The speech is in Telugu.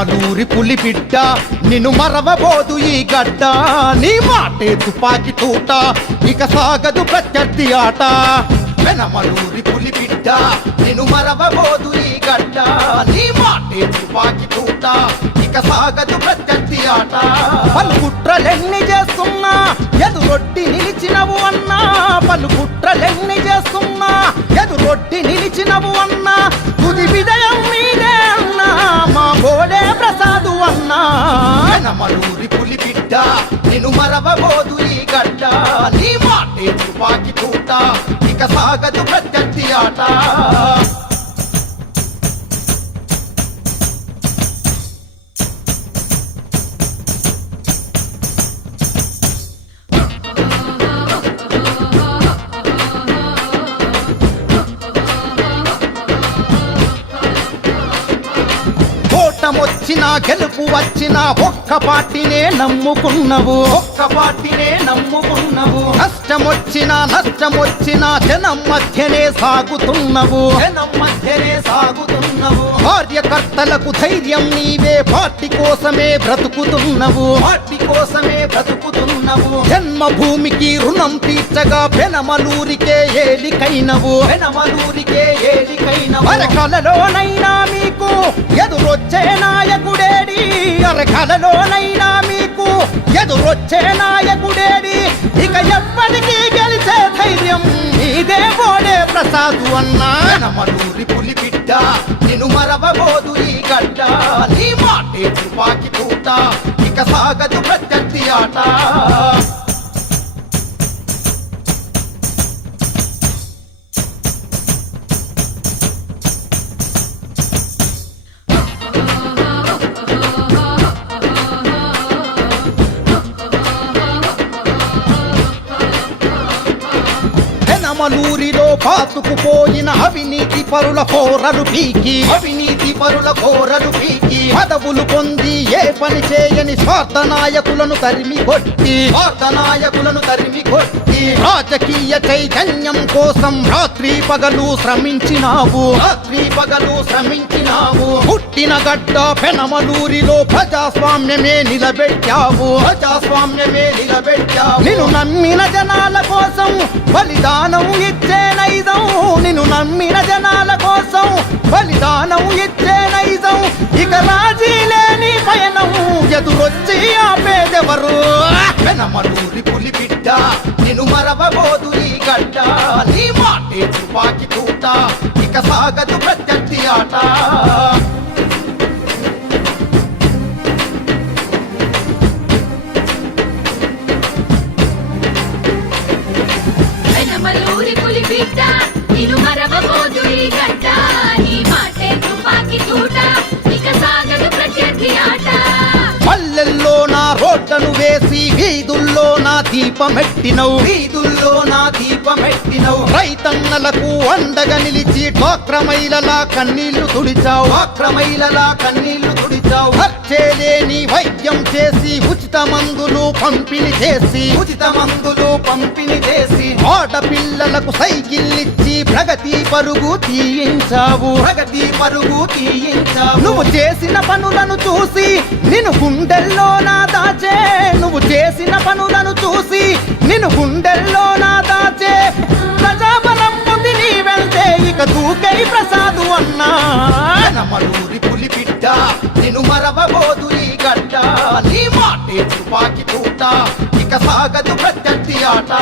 పెనమలూరి పులి బిడ్డ నిన్ను మరవబోదు ఈ గడ్డ నీ మాటే తుపాకి తూట ఇక సాగదు ప్రత్యర్థి ఆట పెనమలూరి పులి బిడ్డ నిన్ను మరవబోదు ఈ గడ్డ నీ మాటే తుపాకి తూట ఇక సాగదు ప్రత్యర్థి ఆట పలు కుట్రలెన్ని చేస్తున్నా ఎదురొడ్డి నిలిచినవు అన్నా పలు కుట్రలెన్ని చేస్తున్నా ఎదురొడ్డి నిలిచినవు అన్నా తుది విజయం మీదే అన్నా మా బోడే ప్రసాదు అన్నా పెనమలూరి పులి బిడ్డ నిన్ను మరవబోదు ఈ గడ్డ నీ మాటే తుపాకి తూట ఇక సాగదు ప్రత్యర్థి ఆట వచ్చినా గెలుపు వచ్చినా ఒక్క పార్టీనే నమ్ముకున్నవు నష్టమొచ్చినా జనం మధ్యనే సాగుతున్నవు కార్యకర్తలకు ధైర్యం నీవే పార్టీ కోసమే బ్రతుకుతున్నవు జన్మభూమికి రుణం తీర్చగా పెనమలూరికే ఏలికైనవు అరకలలోనైనా మీకు ఎదురొచ్చే నాయకుడేడి అరకలలోనైనా మీకు ఎదురొచ్చే నాయకుడేడి ఇక ఎప్పటికీ గెలిచే ధైర్యం నీదే బోడే ప్రసాదు అన్నా పెనమలూరి పులి బిడ్డ నిన్ను మరవబోదు ఈ గడ్డ నీ మాటే తుపాకి తూట ఇక సాగదు ప్రత్యర్థి ఆట పెనమలూరిలో పాతుకుపోయిన అవినీతి పరుల కోరలు పీకి పదవులు పొంది ఏ పని చేయని స్వార్థ నాయకులను తరిమి కొట్టి రాజకీయ చైతన్యం కోసం రాత్రి పగలు శ్రమించినావు పుట్టిన గడ్డ పెనమలూరిలో ప్రజాస్వామ్యమే నిలబెట్టావు నిన్ను నమ్మిన జనాల కోసం బలిదానం ఇచ్చే నైజం నిన్ను నమ్మిన జనాల కోసం బలిదానం ఇచ్చే నైజం ఇక రాజీ లేని పయనం ఎదురొచ్చి ఆపేదెవరు పెనమలూరి పులి బిడ్డ నిన్ను మరవబోదు ఈ గడ్డ నీ మాటే తుపాకి తూట ఇక సాగదు ప్రత్యర్థి ఆట పెనమలూరి పులి బిడ్డ నిన్ను మరవబోదు ఈ గడ్డ నీ మాటే తుపాకి తూట ఇక సాగదు ప్రత్యర్థి ఆట పల్లెల్లో నా రోడ్లను వేసి వీధుల్లో నా దీపమెట్టినవు రైతన్నలకు అండగా నిలిచి డ్వాక్రా మహిళల కన్నీళ్లు తుడిచావు ఖర్చే లేని వైద్యం చేసి ఉచిత మందులు పంపిణీ చేసి ఆడపిల్లలకు సైకిల్ ఇచ్చి ప్రగతి పరుగు తీయించావు నువ్వు చేసిన పనులను చూసి నిన్ను గుండెల్లో నా దాచే ప్రజాబలం పొంది నీ వెళ్తే ఇక దూకై ప్రసాదు అన్నా పెనమలూరి పులి బిడ్డ నిన్ను మరవబోదు ఈ గడ్డ నీ మాటే తుపాకి తూట ఇక సాగదు ప్రత్యర్థి ఆట